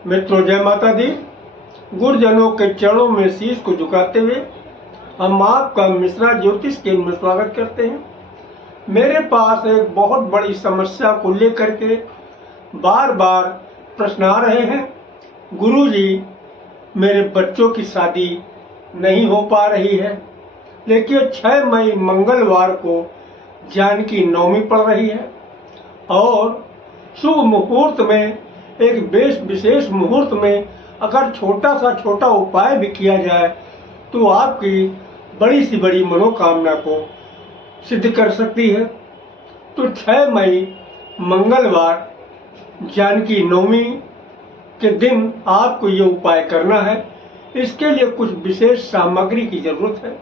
मित्रों, जय माता दी। गुरुजनों के चरणों में शीश को झुकाते हुए हम आपका मिश्रा ज्योतिष केंद्र में स्वागत करते हैं। मेरे पास एक बहुत बड़ी समस्या को लेकर के बार बार प्रश्न आ रहे हैं। गुरुजी, मेरे बच्चों की शादी नहीं हो पा रही है, लेकिन 6 मई मंगलवार को जानकी नवमी पड़ रही है और शुभ मुहूर्त में, एक विशेष मुहूर्त में अगर छोटा उपाय भी किया जाए तो आपकी बड़ी सी बड़ी मनोकामना को सिद्ध कर सकती है। तो 6 मई मंगलवार जानकी नवमी के दिन आपको ये उपाय करना है। इसके लिए कुछ विशेष सामग्री की जरूरत है।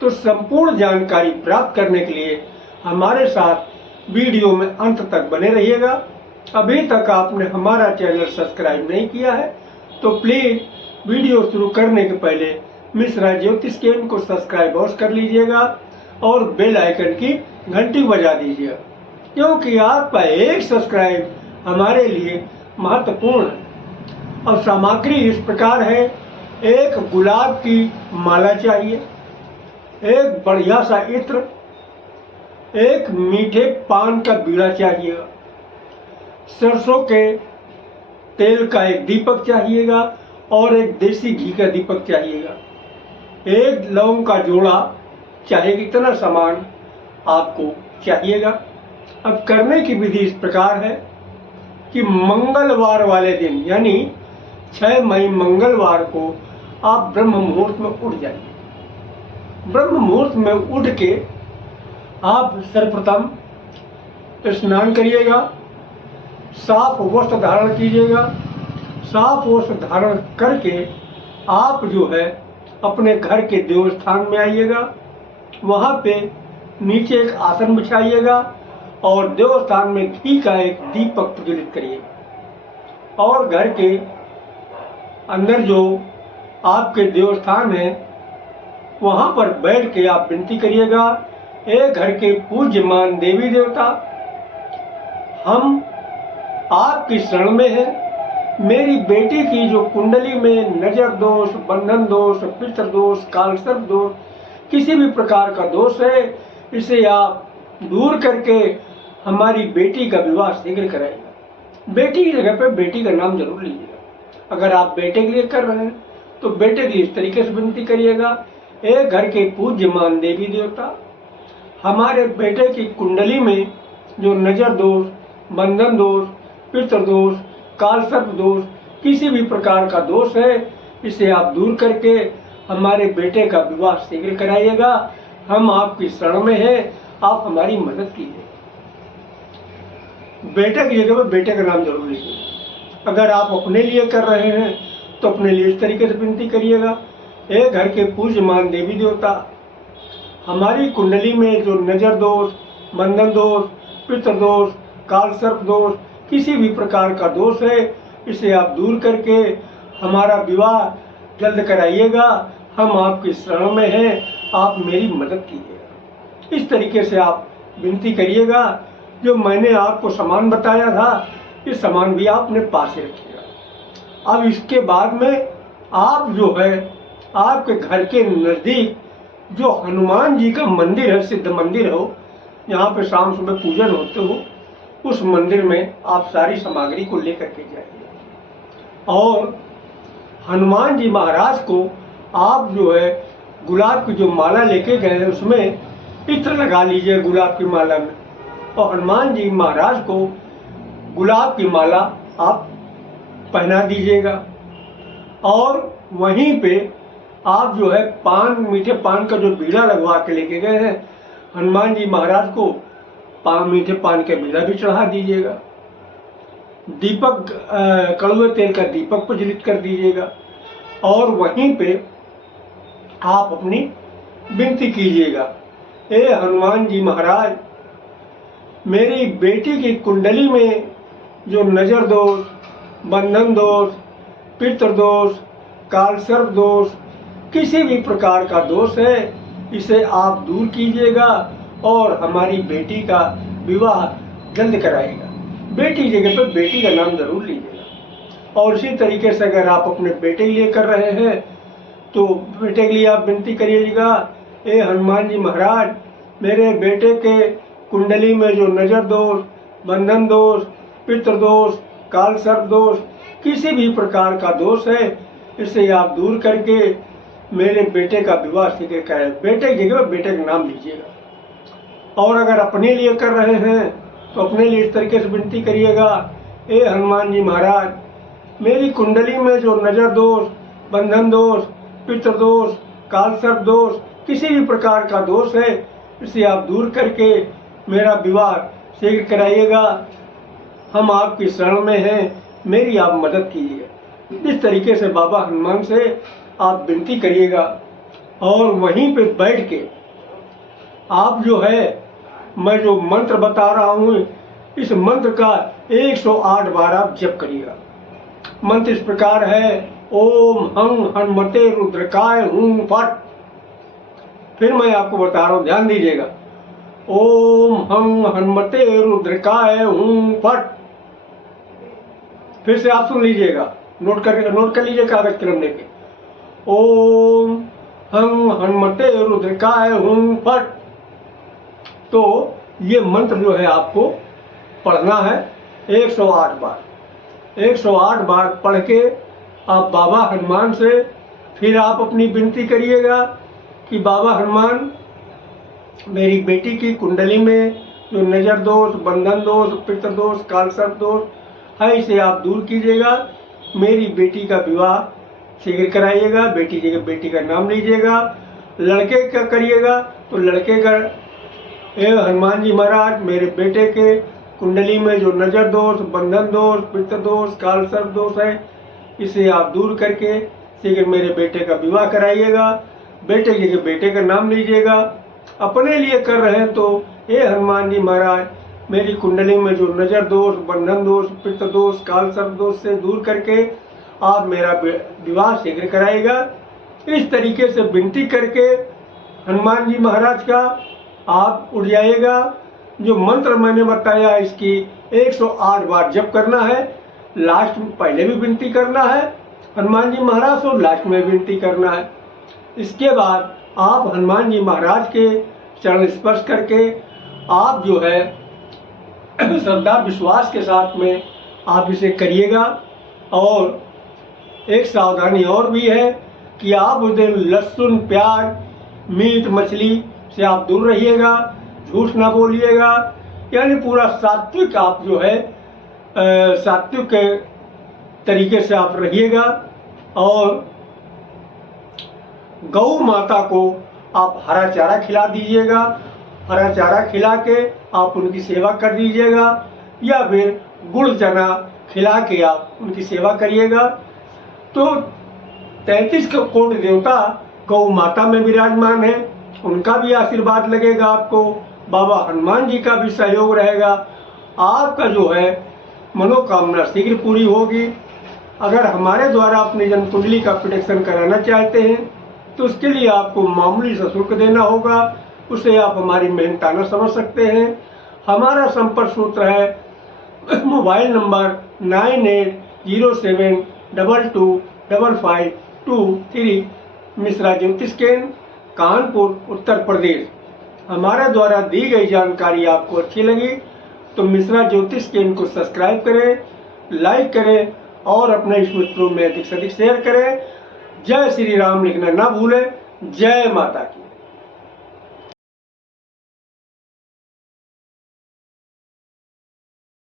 तो संपूर्ण जानकारी प्राप्त करने के लिए हमारे साथ वीडियो में अंत तक बने रहिएगा। अभी तक आपने हमारा चैनल सब्सक्राइब नहीं किया है तो प्लीज वीडियो शुरू करने के पहले मिश्रा ज्योतिष केंद्र को सब्सक्राइब अवश्य कर लीजिएगा और बेल आइकन की घंटी बजा दीजिएगा, क्योंकि आपका एक सब्सक्राइब हमारे लिए महत्वपूर्ण है। और सामग्री इस प्रकार है: एक गुलाब की माला चाहिए, एक बढ़िया सा इत्र, एक मीठे पान का बीड़ा चाहिएगा, सरसों के तेल का एक दीपक चाहिएगा और एक देसी घी का दीपक चाहिएगा, एक लौंग का जोड़ा चाहिए। इतना सामान आपको चाहिएगा। अब करने की विधि इस प्रकार है कि मंगलवार वाले दिन यानी 6 मई मंगलवार को आप ब्रह्म मुहूर्त में उठ जाइए। ब्रह्म मुहूर्त में उठ के आप सर्वप्रथम स्नान करिएगा, साफ वस्त्र धारण कीजिएगा। साफ वस्त्र धारण करके आप जो है अपने घर के देवस्थान में आइएगा। वहाँ पे नीचे एक आसन बिछाइएगा और देवस्थान में घी का एक दीपक प्रज्वलित करिएगा। और घर के अंदर जो आपके देवस्थान है वहाँ पर बैठ के आप विनती करिएगा: एक घर के पूज्यमान देवी देवता, हम आपकी शरण में है। मेरी बेटी की जो कुंडली में नजर दोष, बंधन दोष, पितृ दोष, कालसर्प दोष, किसी भी प्रकार का दोष है, इसे आप दूर करके हमारी बेटी का विवाह शीघ्र कराइएगा। बेटी की जगह पे बेटी का नाम जरूर लीजिएगा। अगर आप बेटे के लिए कर रहे हैं तो बेटे के लिए इस तरीके से विनती करिएगा: एक घर के पूज्यमान देवी देवता, हमारे बेटे की कुंडली में जो नजर दोष, बंधन दोष, पितृ दोष, कालसर्प दोष, किसी भी प्रकार का दोष है, इसे आप दूर करके हमारे बेटे का विवाह शीघ्र कराइएगा। हम आपकी शरण में हैं, आप हमारी मदद कीजिए। बेटे की जगह पर बेटे का नाम जरूर लीजिए। अगर आप अपने लिए कर रहे हैं तो अपने लिए इस तरीके से विनती करिएगा: एक घर के पूज्यमान देवी देवता, हमारी कुंडली में जो नजर दोष, बंधन दोष, पितृ दोष, कालसर्प दोष, किसी भी प्रकार का दोष है, इसे आप दूर करके हमारा विवाह जल्द कराइएगा। हम आपकी शरण में हैं, आप मेरी मदद कीजिएगा। इस तरीके से आप विनती करिएगा। जो मैंने आपको सामान बताया था, ये सामान भी आप अपने पास ही रखिएगा। अब इसके बाद में आप जो है आपके घर के नज़दीक जो हनुमान जी का मंदिर है, सिद्ध मंदिर हो, यहाँ पे शाम सुबह पूजन होते हो, उस मंदिर में आप सारी सामग्री को लेकर के जाइए और हनुमान जी महाराज को आप जो है गुलाब की जो माला लेके गए हैं उसमें इत्र लगा लीजिए गुलाब की माला में, और हनुमान जी महाराज को गुलाब की माला आप पहना दीजिएगा। और वहीं पे आप जो है मीठे पान का जो बीड़ा लगवा के लेके गए हैं, हनुमान जी महाराज को मीठे पान का बीड़ा भी चढ़ा दीजिएगा। दीपक, कड़वे तेल का दीपक प्रज्वलित कर दीजिएगा और वहीं पे आप अपनी विनती कीजिएगा: हे हनुमान जी महाराज, मेरी बेटी की कुंडली में जो नजर दोष, बंधन दोष, पितृ दोष, कालसर्प दोष, किसी भी प्रकार का दोष है, इसे आप दूर कीजिएगा और हमारी बेटी का विवाह जल्द कराइएगा। बेटी जगह पर बेटी का नाम जरूर लीजिएगा। और इसी तरीके से अगर आप अपने बेटे के लिए कर रहे हैं तो बेटे के लिए आप विनती करिएगा, ए हनुमान जी महाराज, मेरे बेटे के कुंडली में जो नजर दोष, बंधन दोष, पितृ दोष, काल सर्प दोष, किसी भी प्रकार का दोष है, इसे आप दूर करके मेरे बेटे का विवाह शीघ्र करें। बेटे की जगह बेटे का नाम लीजिएगा। और अगर अपने लिए कर रहे हैं तो अपने लिए इस तरीके से विनती करिएगा, ए हनुमान जी महाराज, मेरी कुंडली में जो नजर दोष, बंधन दोष, पितृ दोष, काल सर्प दोष, किसी भी प्रकार का दोष है, इसे आप दूर करके मेरा विवाह शीघ्र कराइएगा। हम आपकी शरण में हैं, मेरी आप मदद कीजिएगा। इस तरीके से बाबा हनुमान से आप विनती करिएगा। और वहीं पे बैठ के आप जो है, मैं जो मंत्र बता रहा हूँ, इस मंत्र का 108 बार आप जप करिएगा। मंत्र इस प्रकार है, ओम हं हनुमते रुद्रकाय हुं फट। फिर मैं आपको बता रहा हूँ, ध्यान दीजिएगा। ओम हं हनुमते रुद्रकाय हुं फट। फिर से आप सुन लीजिएगा, नोट कर लीजिए कागज कलम लेके। ओम हं हनुमते रुद्रकाय हुं फट। तो ये मंत्र जो है आपको पढ़ना है 108 बार। 108 बार पढ़ के आप बाबा हनुमान से फिर आप अपनी विनती करिएगा कि बाबा हनुमान, मेरी बेटी की कुंडली में जो नजर दोष, बंधन दोष, पितृ दोष, काल सर्प दोष है, इसे आप दूर कीजिएगा। मेरी बेटी का विवाह शीघ्र कराइएगा। बेटी जगह बेटी का नाम लीजिएगा। लड़के का करिएगा तो लड़के का, ए हनुमान जी महाराज, मेरे बेटे के कुंडली में जो नजर दोष, बंधन दोष, पितृ दोष, काल सर्प दोष है, इसे आप दूर करके शीघ्र मेरे बेटे का विवाह कराइएगा। बेटे की जगह बेटे का नाम लीजिएगा। अपने लिए कर रहे हैं तो, ए हनुमान जी महाराज, मेरी कुंडली में जो नजर दोष, बंधन दोष, पितृ दोष, काल सर्प दोष से दूर करके आप मेरा विवाह शीघ्र कराइएगा। इस तरीके से विनती करके हनुमान जी महाराज का आप उठ जाइएगा। जो मंत्र मैंने बताया, इसकी 108 बार जप करना है। लास्ट में पहले भी विनती करना है हनुमान जी महाराज और लास्ट में विनती करना है। इसके बाद आप हनुमान जी महाराज के चरण स्पर्श करके आप जो है श्रद्धा विश्वास के साथ में आप इसे करिएगा। और एक सावधानी और भी है कि आप उस दिन लहसुन, प्याज, मीट, मछली से आप दूर रहिएगा। झूठ ना बोलिएगा, यानी पूरा सात्विक आप जो है सात्विक तरीके से आप रहिएगा। और गौ माता को आप हरा चारा खिला दीजिएगा। हरा चारा खिला के आप उनकी सेवा कर दीजिएगा, या फिर गुड़ चना खिला के आप उनकी सेवा करिएगा। तो 33 कोटि देवता गौ माता में विराजमान है, उनका भी आशीर्वाद लगेगा आपको। बाबा हनुमान जी का भी सहयोग रहेगा। आपका जो है मनोकामना शीघ्र पूरी होगी। अगर हमारे द्वारा अपनी जन्म कुंडली का प्रेडिक्शन कराना चाहते हैं तो उसके लिए आपको मामूली सा शुल्क देना होगा। उसे आप हमारी मेहनताना समझ सकते हैं। हमारा संपर्क सूत्र है मोबाइल नंबर 9807225523, मिश्रा ज्योतिष केंद्र, कानपुर, उत्तर प्रदेश। हमारे द्वारा दी गई जानकारी आपको अच्छी लगी तो मिश्रा ज्योतिष केंद्र को सब्सक्राइब करें, लाइक करें और अपने मित्रों में अधिक से अधिक शेयर करें। जय श्री राम लिखना ना भूलें। जय माता की।